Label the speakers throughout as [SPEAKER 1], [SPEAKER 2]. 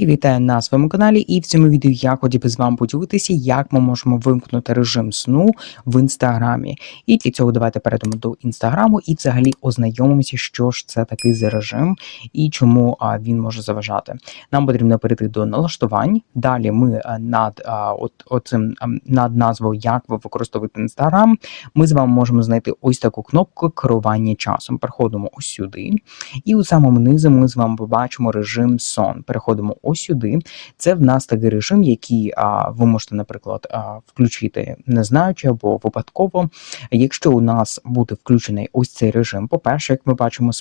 [SPEAKER 1] Всі вітаю на своєму каналі, і в цьому відео я хотів би з вами поділитися, як ми можемо вимкнути режим сну в інстаграмі. І для цього давайте перейдемо до інстаграму і взагалі ознайомимося, що ж це такий за режим і чому а, він може заважати. Нам потрібно перейти до налаштувань. Далі ми а, над а, от, оцим а, над назвою Як ви використовуєте інстаграм. Ми з вами можемо знайти ось таку кнопку керування часом. Переходимо ось сюди, і у самому низу ми з вами побачимо режим сон. Переходимо ось сюди. Це в нас такий режим, який а, ви можете, наприклад, а, включити не знаючи або випадково. Якщо у нас буде включений ось цей режим, по-перше, як ми бачимо,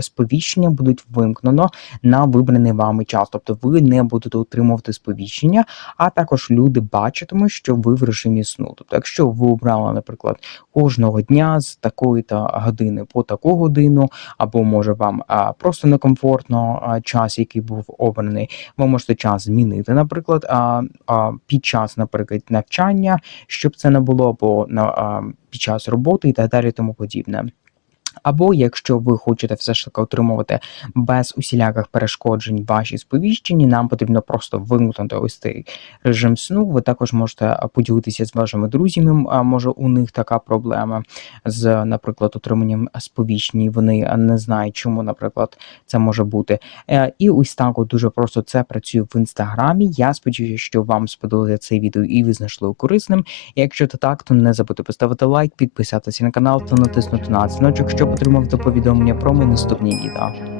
[SPEAKER 1] сповіщення будуть вимкнено на вибраний вами час, тобто ви не будете отримувати сповіщення, а також люди бачитимуть, що ви в режимі сну. Тобто, якщо ви обрали, наприклад, кожного дня з такої то години по таку годину, або може вам а, просто некомфортно а, час, який був обраний, ви можете час змінити, наприклад, а, а, під час, наприклад, навчання, щоб це не було, або на під час роботи і так далі, тому подібне. Або якщо ви хочете все ж таки отримувати без усіляких перешкоджень ваші сповіщення, нам потрібно просто вимкнути ось цей режим сну. Ви також можете поділитися з вашими друзями. А може у них така проблема з, наприклад, отриманням сповіщень. Вони не знають, чому, наприклад, це може бути. Е, І ось так от дуже просто це працює в інстаграмі. Я сподіваюся, що вам сподобалося це відео і ви знайшли корисним. Якщо це так, то не забудьте поставити лайк, підписатися на канал та натиснути на дзвіночок, щоб отримав до повідомлення про мої наступні відео.